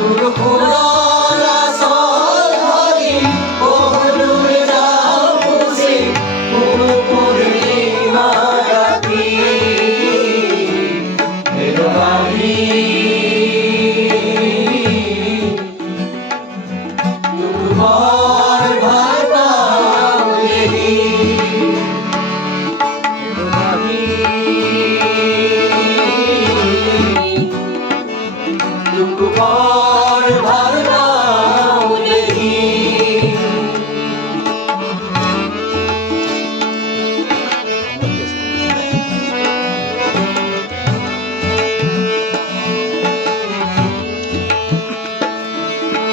তোর পুরোরা সল হরি বহুদূর যাও বুঝি কোন পূর্ণিমা রাতি এলো বাড়ি তোমার ভাই পাওলি এলো বাড়ি তোমার